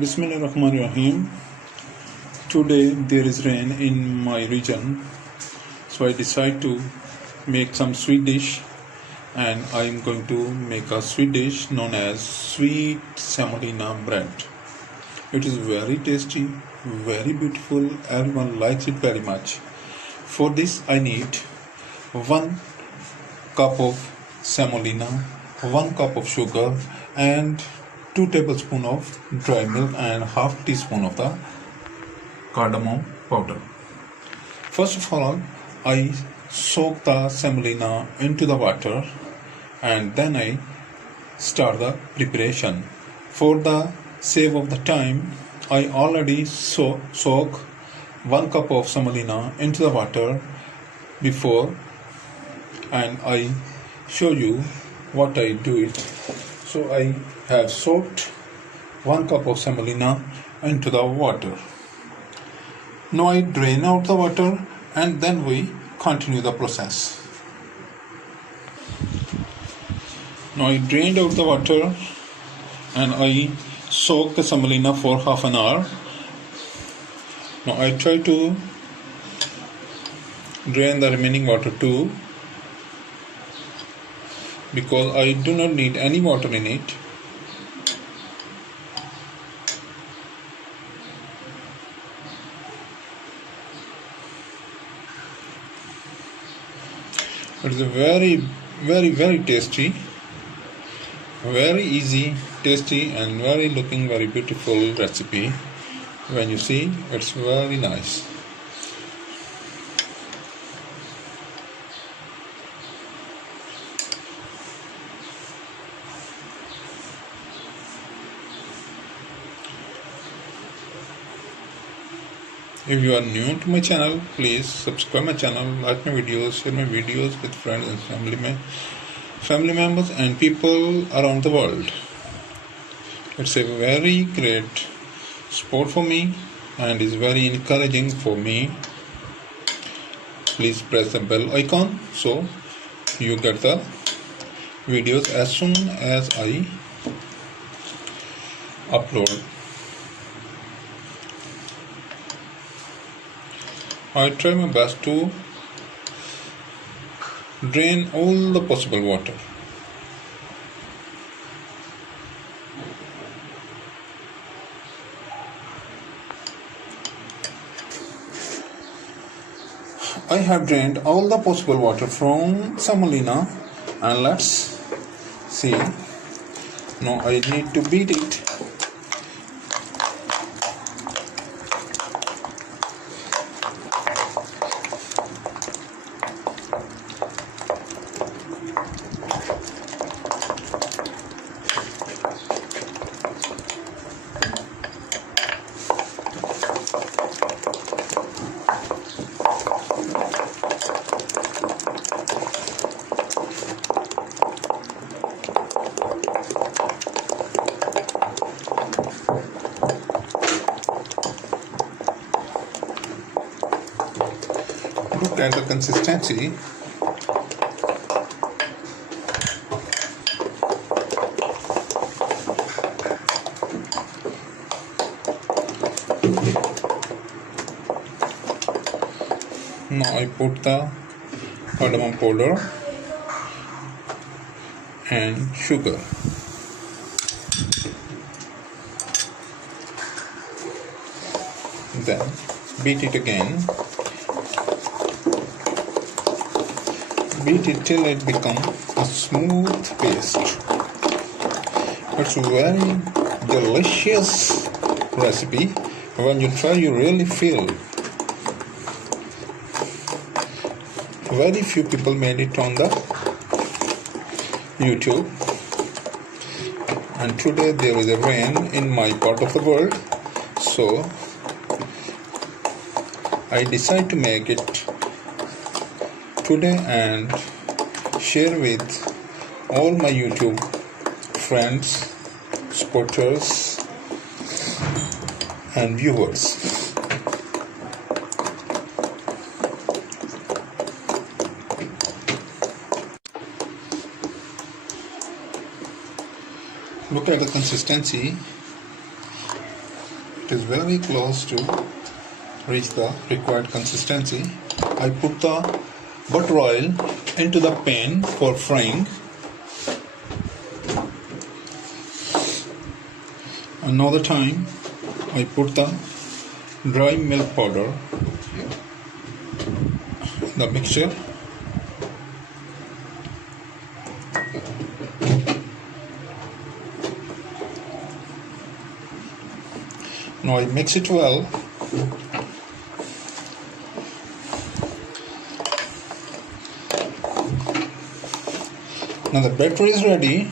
Bismillahirrahmanirrahim. Today there is rain in my region, so I decide to make some sweet dish, and I am going to make a sweet dish known as sweet semolina bread. It is very tasty, very beautiful. Everyone likes it very much. For this I need 1 cup of semolina, 1 cup of sugar, and 2 tablespoons of dry milk and half teaspoon of the cardamom powder. First of all, I soak the semolina into the water and then I start the preparation. For the sake of the time, I already soak 1 cup of semolina into the water before, and I show you what I do it. So I have soaked 1 cup of semolina into the water. Now I drain out the water and then we continue the process. Now I drained out the water and I soak the semolina for half an hour. Now I try to drain the remaining water too, because I do not need any water in it. It is a very tasty, very easy, tasty, and very beautiful recipe. When you see, it's very nice. If you are new to my channel, please subscribe my channel, like my videos, share my videos with friends and family members and people around the world. It's a very great support for me and is very encouraging for me. Please press the bell icon so you get the videos as soon as I upload. I try my best to drain all the possible water. I have drained all the possible water from semolina, and let's see. Now I need to beat it. Look at the consistency. Now I put the cardamom powder and sugar. Then beat it again. Beat it till it becomes a smooth paste. It's a very delicious recipe. When you try, you really feel. Very few people made it on the YouTube, and today there is a rain in my part of the world, so I decide to make it today and share with all my YouTube friends, supporters and viewers. Look at the consistency. it is very close to reach the required consistency. I put the butter oil into the pan for frying. Another time I put the dry milk powder, the mixture. Now I mix it well. Now the batter is ready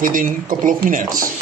within a couple of minutes.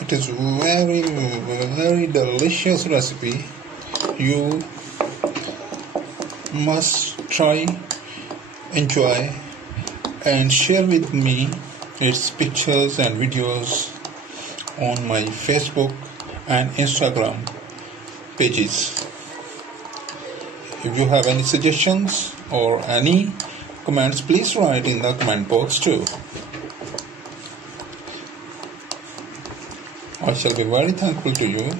It is very delicious recipe. You must try, enjoy, and share with me its pictures and videos on my Facebook and Instagram pages. If you have any suggestions or any comments, please write in the comment box too. I shall be very thankful to you.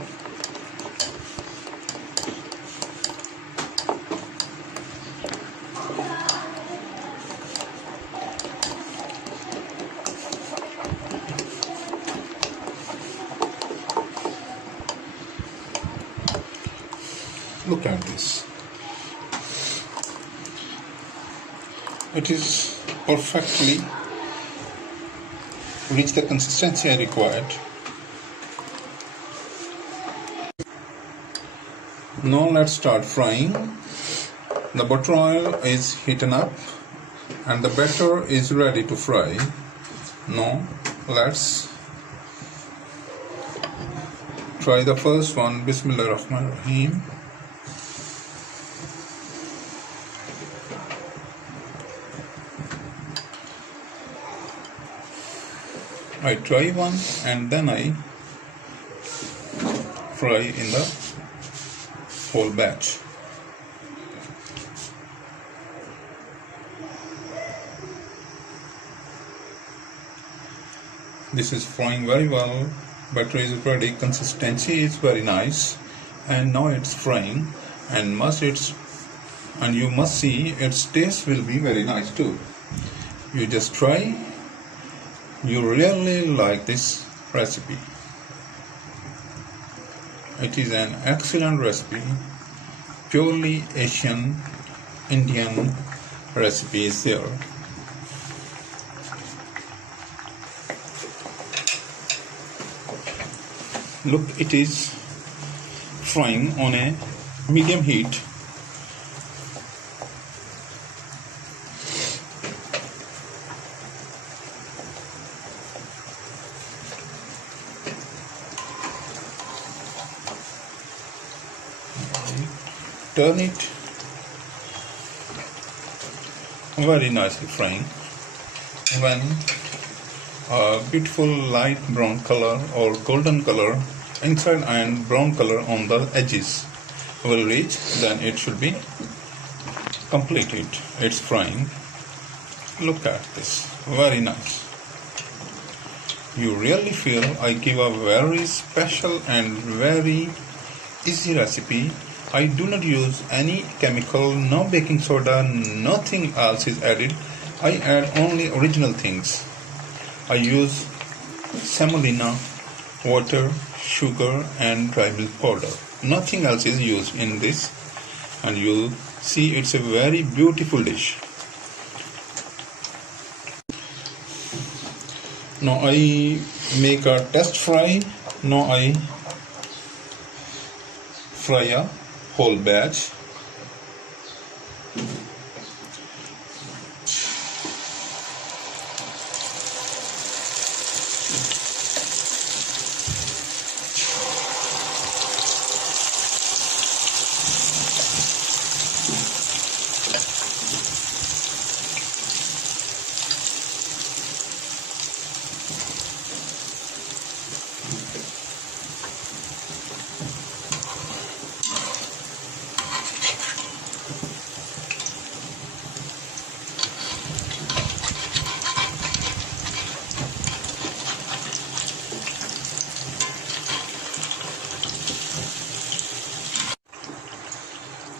Look at this. It is perfectly reached the consistency I required. Now let's start frying. The butter oil is heated up and the batter is ready to fry. Now let's try the first one. Bismillahirrahmanirrahim. I try one and then I fry in the whole batch. This is frying very well. Batter is ready. Consistency is very nice, and now it's frying, and you must see its taste will be very nice too. You just try. You really like this recipe. It is an excellent recipe. Purely Asian, Indian recipe is there. Look, it is frying on a medium heat. Turn it very nicely frying. When a beautiful light brown color or golden color inside and brown color on the edges will reach, then it should be completed. It's frying. Look at this, very nice. You really feel I give a very special and very easy recipe. I do not use any chemical, no baking soda, nothing else is added. I add only original things. I use semolina, water, sugar and dry milk powder. Nothing else is used in this, and you'll see it's a very beautiful dish. Now I make a test fry. Now I fry a whole batch.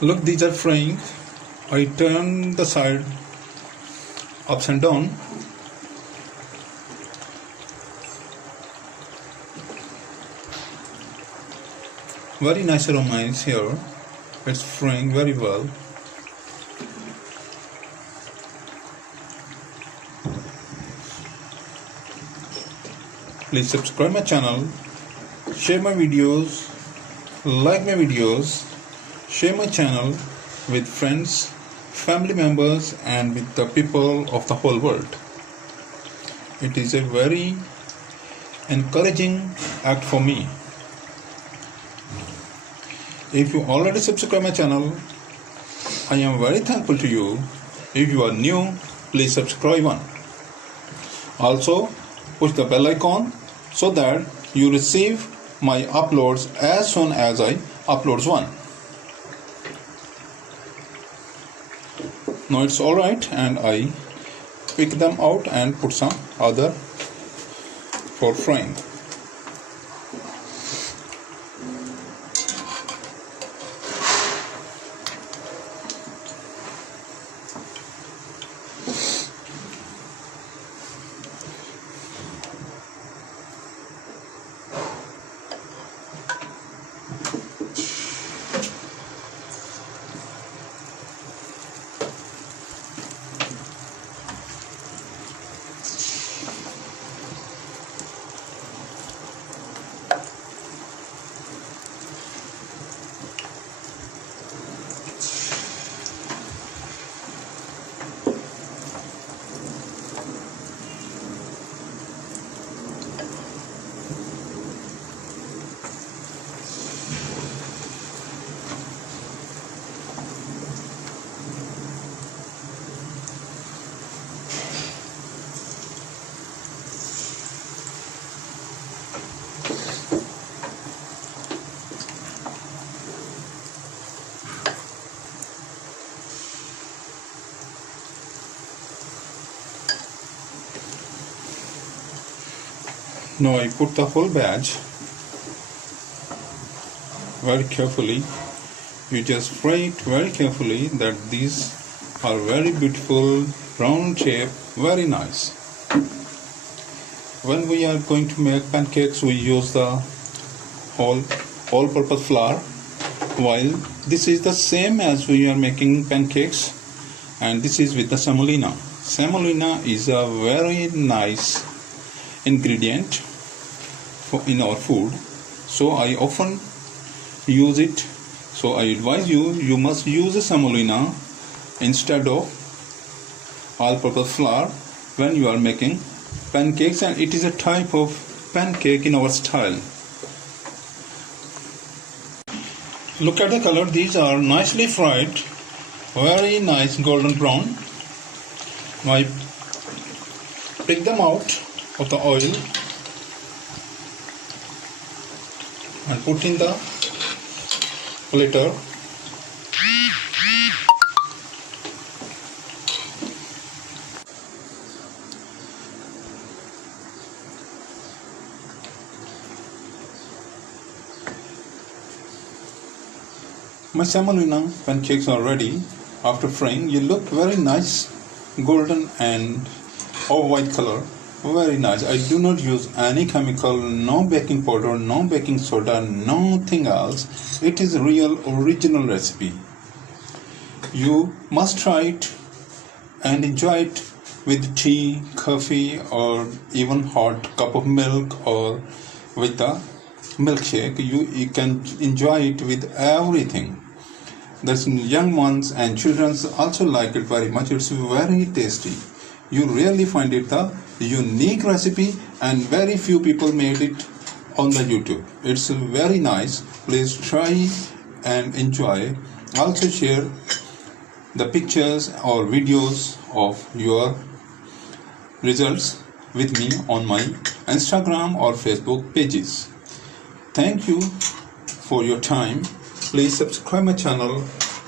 Look, these are frying. I turn the side ups and down. Very nice aroma is here. It's frying very well. Please subscribe my channel, share my videos, like my videos, share my channel with friends, family members and with the people of the whole world. It is a very encouraging act for me. If you already subscribe my channel, I am very thankful to you. If you are new, please subscribe one. Also, push the bell icon so that you receive my uploads as soon as I upload one. Now it's alright, and I pick them out and put some other for frying. Now I put the whole batch very carefully. You just fry it very carefully that these are very beautiful, round shape, very nice. When we are going to make pancakes, we use the all-purpose flour, while this is the same as we are making pancakes, and this is with the semolina. Semolina is a very nice ingredient in our food, so I often use it. So I advise you must use a semolina instead of all-purpose flour when you are making pancakes, and it is a type of pancake in our style. Look at the color, these are nicely fried, very nice golden brown. I pick them out of the oil and put in the platter. My semolina pancakes are ready. After frying, you look very nice, golden and white color. Very nice. I do not use any chemical, no baking powder, no baking soda, nothing else. It is real original recipe. You must try it and enjoy it with tea, coffee or even hot cup of milk, or with a milkshake. You can enjoy it with everything. The young ones and children also like it very much. It's very tasty. You really find it a unique recipe, and very few people made it on the YouTube. It's very nice. Please try and enjoy. Also share the pictures or videos of your results with me on my Instagram or Facebook pages. Thank you for your time. Please subscribe my channel,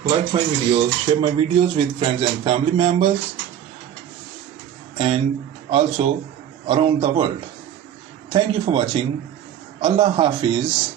like my videos, share my videos with friends and family members, and also around the world. Thank you for watching. Allah Hafiz.